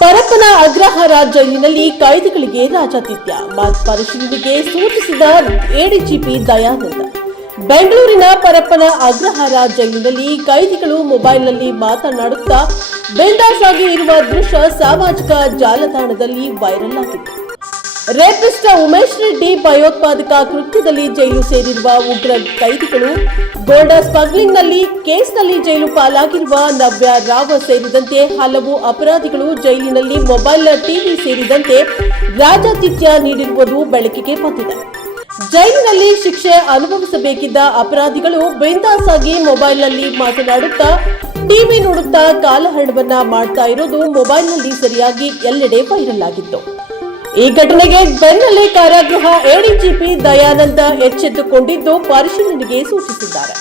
ಪರಪ್ಪನ ಅಗ್ರಹಾರ ಜೈಲಿನಲ್ಲಿ ಕೈದಿಗಳಿಗೆ ರಾಜಾತಿಥ್ಯ ಪರಿಶೀಲನೆಗೆ ಸೂಚಿಸಿದ ಎಡಿಜಿಪಿ ದಯಾನಂದ. ಬೆಂಗಳೂರಿನ ಪರಪ್ಪನ ಅಗ್ರಹಾರ ಜೈಲಿನಲ್ಲಿ ಕೈದಿಗಳು ಮೊಬೈಲ್ನಲ್ಲಿ ಮಾತನಾಡುತ್ತಾ ಬಿಂದಾಸ್ ಆಗಿ ಇರುವ ದೃಶ್ಯ ಸಾಮಾಜಿಕ ಜಾಲತಾಣದಲ್ಲಿ ವೈರಲ್ ಆಗಿತ್ತು. ರೇಪಿಸ್ಟ್ ಉಮೇಶ್ ರೆಡ್ಡಿ ಭಯೋತ್ಪಾದಕ ಕೃತ್ಯದಲ್ಲಿ ಜೈಲು ಸೇರಿರುವ ಉಗ್ರ ಕೈದಿಗಳು, ಗೋಲ್ಡಾ ಸ್ಮಗ್ಲಿಂಗ್ನಲ್ಲಿ ಕೇಸ್ನಲ್ಲಿ ಜೈಲು ಪಾಲಾಗಿರುವ ನವ್ಯ ರಾವ್ ಸೇರಿದಂತೆ ಹಲವು ಅಪರಾಧಿಗಳು ಜೈಲಿನಲ್ಲಿ ಮೊಬೈಲ್, ಟಿವಿ ಸೇರಿದಂತೆ ರಾಜಾತಿಥ್ಯ ನೀಡಿರುವುದು ಬೆಳಕಿಗೆ ಬಂದಿದೆ. ಜೈಲಿನಲ್ಲಿ ಶಿಕ್ಷೆ ಅನುಭವಿಸಬೇಕಿದ್ದ ಅಪರಾಧಿಗಳು ಬಿಂದಾಸ್ ಆಗಿ ಮೊಬೈಲ್ನಲ್ಲಿ ಮಾತನಾಡುತ್ತಾ, ಟಿವಿ ನೋಡುತ್ತಾ ಕಾಲಹರಣವನ್ನ ಮಾಡ್ತಾ ಇರೋದು ಮೊಬೈಲ್ನಲ್ಲಿ ಸರಿಯಾಗಿ ಎಲ್ಲೆಡೆ ವೈರಲ್ ಆಗಿತ್ತು. ಈ ಘಟನೆಗೆ ಬೆನ್ನಲ್ಲೇ ಕಾರಾಗೃಹ ಎಡಿಜಿಪಿ ದಯಾನಂದ ಎಚ್ಚೆತ್ತುಕೊಂಡಿದ್ದು ಪರಿಶೀಲನೆಗೆ ಸೂಚಿಸಿದ್ದಾರೆ.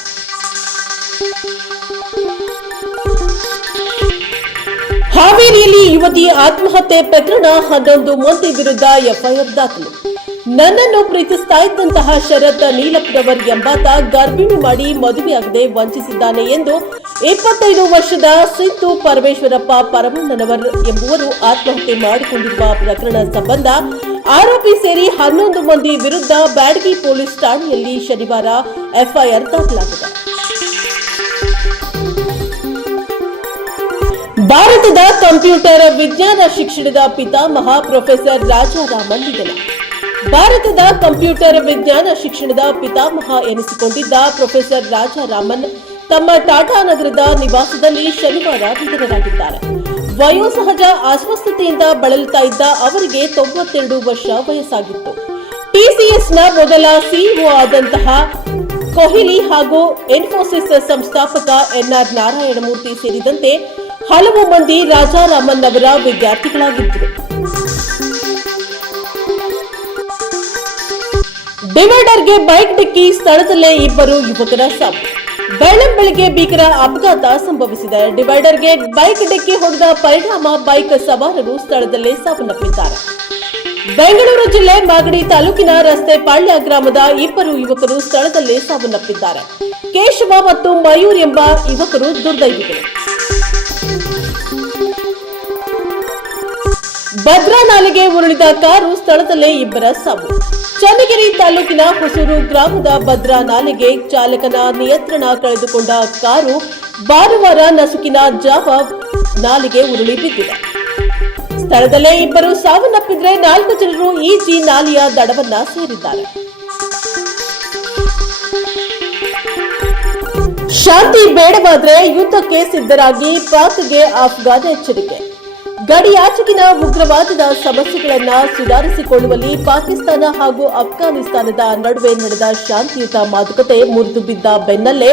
ಹಾವೇರಿಯಲ್ಲಿ ಯುವತಿ ಆತ್ಮಹತ್ಯೆ ಪ್ರಕರಣ, 11 ಮಂದಿ ವಿರುದ್ಧ ಎಫ್ಐಆರ್ ದಾಖಲು. ನನ್ನನ್ನು ಪ್ರೀತಿಸ್ತಾ ಇದ್ದಂತಹ ಶರತ್ ನೀಲಪ್ಪನವರ್ ಎಂಬಾತ ಗರ್ಭಿಣಿ ಮಾಡಿ ಮದುವೆಯಾಗದೆ ವಂಚಿಸಿದ್ದಾನೆ ಎಂದು 25 ವರ್ಷದ ಸಿದ್ದು ಪರಮೇಶ್ವರಪ್ಪ ಪರಮಣ್ಣನವರ್ ಎಂಬುವರು ಆತ್ಮಹತ್ಯೆ ಮಾಡಿಕೊಂಡಿರುವ ಪ್ರಕರಣ ಸಂಬಂಧ ಆರೋಪಿ ಸೇರಿ 11 ಮಂದಿ ವಿರುದ್ಧ ಬ್ಯಾಡಗಿ ಪೊಲೀಸ್ ಠಾಣೆಯಲ್ಲಿ ಶನಿವಾರ ಎಫ್ಐಆರ್ ದಾಖಲಾಗಿದೆ. ಭಾರತದ ಕಂಪ್ಯೂಟರ್ ವಿಜ್ಞಾನ ಶಿಕ್ಷಣದ ಪಿತಾಮಹ ಪ್ರೊಫೆಸರ್ ರಾಜಾರಾಮನ್ ನಿಧನ. ಭಾರತದ ಕಂಪ್ಯೂಟರ್ ವಿಜ್ಞಾನ ಶಿಕ್ಷಣದ ಪಿತಾಮಹ ಎನಿಸಿಕೊಂಡಿದ್ದ ಪ್ರೊಫೆಸರ್ ರಾಜಾರಾಮನ್ ತಮ್ಮ ಟಾಟಾ ನಗರದ ನಿವಾಸದಲ್ಲಿ ಶನಿವಾರ ನಿಧನರಾಗಿದ್ದಾರೆ. ವಯೋಸಹಜ ಅಸ್ವಸ್ಥತೆಯಿಂದ ಬಳಲುತ್ತಾ ಇದ್ದ ಅವರಿಗೆ 92 ವರ್ಷ ವಯಸ್ಸಾಗಿತ್ತು. ಟಿಸಿಎಸ್ನ ಮೊದಲ ಸಿಇಒ ಆದಂತಹ ಕೊಹ್ಲಿ ಹಾಗೂ ಇನ್ಫೋಸಿಸ್ ಸಂಸ್ಥಾಪಕ ಎನ್ಆರ್ ನಾರಾಯಣಮೂರ್ತಿ ಸೇರಿದಂತೆ ಹಲವು ಮಂದಿ ರಾಜಾರಾಮನ್ ಅವರ ವಿದ್ಯಾರ್ಥಿಗಳಾಗಿದ್ದರು. ಡಿವೈಡರ್ಗೆ ಬೈಕ್ ಡಿಕ್ಕಿ, ಸ್ಥಳದಲ್ಲೇ 2 ಯುವಕರ ಸಾವು. ಬೆಳ್ಳಂಬೆಳಗ್ಗೆ ಭೀಕರ ಅಪಘಾತ ಸಂಭವಿಸಿದೆ. ಡಿವೈಡರ್ಗೆ ಬೈಕ್ ಡಿಕ್ಕಿ ಹೊಡೆದ ಪರಿಣಾಮ ಬೈಕ್ ಸವಾರರು ಸ್ಥಳದಲ್ಲೇ ಸಾವನ್ನಪ್ಪಿದ್ದಾರೆ. ಬೆಂಗಳೂರು ಜಿಲ್ಲೆ ಮಾಗಡಿ ತಾಲೂಕಿನ ರಸ್ತೆ ಪಾಳ್ಯ ಗ್ರಾಮದ 2 ಯುವಕರು ಸ್ಥಳದಲ್ಲೇ ಸಾವನ್ನಪ್ಪಿದ್ದಾರೆ. ಕೇಶವ ಮತ್ತು ಮಯೂರ್ ಎಂಬ ಯುವಕರು ದುರ್ದೈವಿಗಳು. ಭದ್ರಾ ನಾಲೆಗೆ ಉರುಳಿದ ಕಾರು, ಸ್ಥಳದಲ್ಲೇ 2 ಸಾವು. ಚನ್ನಗಿರಿ ತಾಲೂಕಿನ ಹೊಸೂರು ಗ್ರಾಮದ ಭದ್ರಾ ನಾಲೆಗೆ ಚಾಲಕನ ನಿಯಂತ್ರಣ ಕಳೆದುಕೊಂಡ ಕಾರು ಭಾನುವಾರ ನಸುಕಿನ ಜಾವ ನಾಲೆಗೆ ಉರುಳಿ ಬಿದ್ದಿದೆ. ಸ್ಥಳದಲ್ಲೇ 2 ಸಾವನ್ನಪ್ಪಿದ್ರೆ 4 ಜನರು ಈಜಿ ನಾಲೆಯ ದಡವನ್ನ ಸೇರಿದ್ದಾರೆ. ಶಾಂತಿ ಬೇಡವಾದ್ರೆ ಯುದ್ಧಕ್ಕೆ ಸಿದ್ಧರಾಗಿ, ಪಾಕ್ಗೆ ಅಫ್ಘಾನ್ ಎಚ್ಚರಿಕೆ. ಗಡಿಯಾಚೆಗಿನ ಉಗ್ರವಾದದ ಸಮಸ್ಯೆಗಳನ್ನು ಸುಧಾರಿಸಿಕೊಳ್ಳುವಲ್ಲಿ ಪಾಕಿಸ್ತಾನ ಹಾಗೂ ಅಫ್ಘಾನಿಸ್ತಾನದ ನಡುವೆ ನಡೆದ ಶಾಂತಿಯುತ ಮಾತುಕತೆ ಮುರಿದು ಬಿದ್ದ ಬೆನ್ನಲ್ಲೇ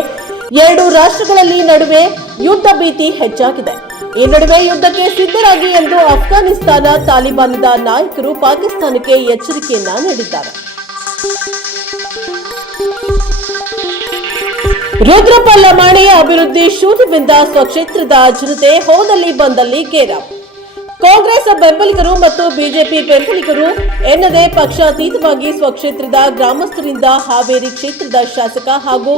2 ರಾಷ್ಟ್ರಗಳಲ್ಲಿ ನಡುವೆ ಯುದ್ಧ ಭೀತಿ ಹೆಚ್ಚಾಗಿದೆ. ಈ ನಡುವೆ ಯುದ್ಧಕ್ಕೆ ಸಿದ್ಧರಾಗಿ ಎಂದು ಅಫ್ಘಾನಿಸ್ತಾನ ತಾಲಿಬಾನದ ನಾಯಕರು ಪಾಕಿಸ್ತಾನಕ್ಕೆ ಎಚ್ಚರಿಕೆಯನ್ನ ನೀಡಿದ್ದಾರೆ. ರುದ್ರಪ್ಪ ಲಮಾಣಿ ಅಭಿವೃದ್ಧಿ ಶೂನ್ಯವೆಂದ ಸ್ವಕ್ಷೇತ್ರದ ಜನತೆ ಹೋದಲ್ಲಿ ಬಂದಲ್ಲಿ ಘೇರಾವ್. ಕಾಂಗ್ರೆಸ್ ಬೆಂಬಲಿಗರು ಮತ್ತು ಬಿಜೆಪಿ ಬೆಂಬಲಿಗರು ಎನ್ನದೇ ಪಕ್ಷಾತೀತವಾಗಿ ಸ್ವಕ್ಷೇತ್ರದ ಗ್ರಾಮಸ್ಥರಿಂದ ಹಾವೇರಿ ಕ್ಷೇತ್ರದ ಶಾಸಕ ಹಾಗೂ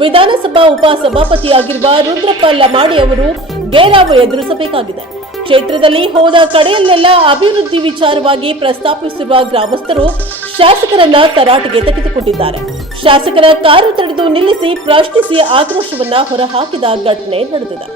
ವಿಧಾನಸಭಾ ಉಪಸಭಾಪತಿಯಾಗಿರುವ ರುದ್ರಪ್ಪ ಲಮಾಣಿ ಅವರು ಘೇರಾವ್ ಎದುರಿಸಬೇಕಾಗಿದೆ. ಕ್ಷೇತ್ರದಲ್ಲಿ ಹೋದ ಕಡೆಯಲ್ಲೆಲ್ಲ ಅಭಿವೃದ್ಧಿ ವಿಚಾರವಾಗಿ ಪ್ರಸ್ತಾಪಿಸಿರುವ ಗ್ರಾಮಸ್ಥರು ಶಾಸಕರನ್ನ ತರಾಟೆಗೆ ತೆಗೆದುಕೊಂಡಿದ್ದಾರೆ. ಶಾಸಕರ ಕಾರು ತಡೆದು ನಿಲ್ಲಿಸಿ ಪ್ರಶ್ನಿಸಿ ಆಕ್ರೋಶವನ್ನ ಹೊರಹಾಕಿದ ಘಟನೆ ನಡೆದಿದೆ.